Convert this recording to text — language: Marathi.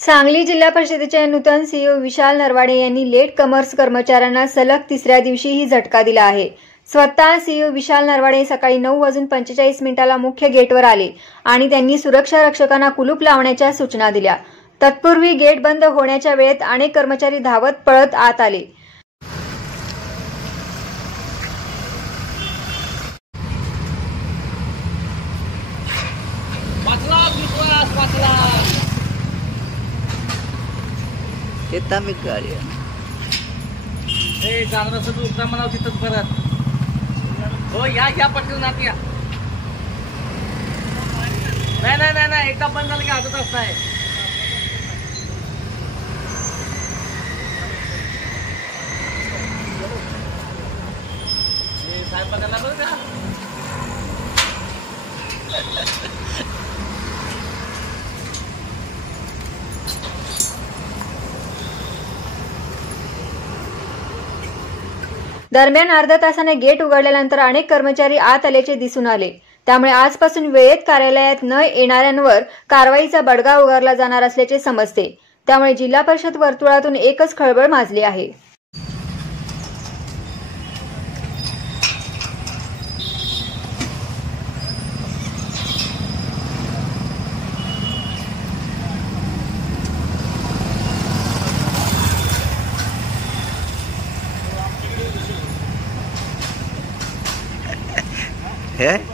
सांगली जिल्हा परिषदेचे नूतन सीईओ विशाल नरवाडे यांनी लेट कमर्स कर्मचाऱ्यांना सलग तिसऱ्या दिवशीही झटका दिला आहे। स्वतः सीईओ विशाल नरवाडे सकाळी 9:45 मुख्य गेटवर आले आणि त्यांनी सुरक्षा रक्षकांना कुलूप लावण्याच्या सूचना दिल्या। तत्पूर्वी गेट बंद होण्याच्या वेळेत अनेक कर्मचारी धावत पळत आत आले। गाडी जाणार असं तू म्हणाव तिथंच परत हो या पटकन नात या नाही एकदा बंद झालं की हातात असताय साहेब बघायला बरं का दरम्यान अर्ध्या तासाने गेट उघडल्यानंतर अनेक कर्मचारी आत आल्याचे दिसून आले। त्यामुळे आजपासून वेळेत कार्यालयात न येणाऱ्यांवर कारवाईचा बडगा उगारला जाणार असल्याचे समजते। त्यामुळे जिल्हा परिषद वर्तुळातून एकच खळबळ माजली आहे। है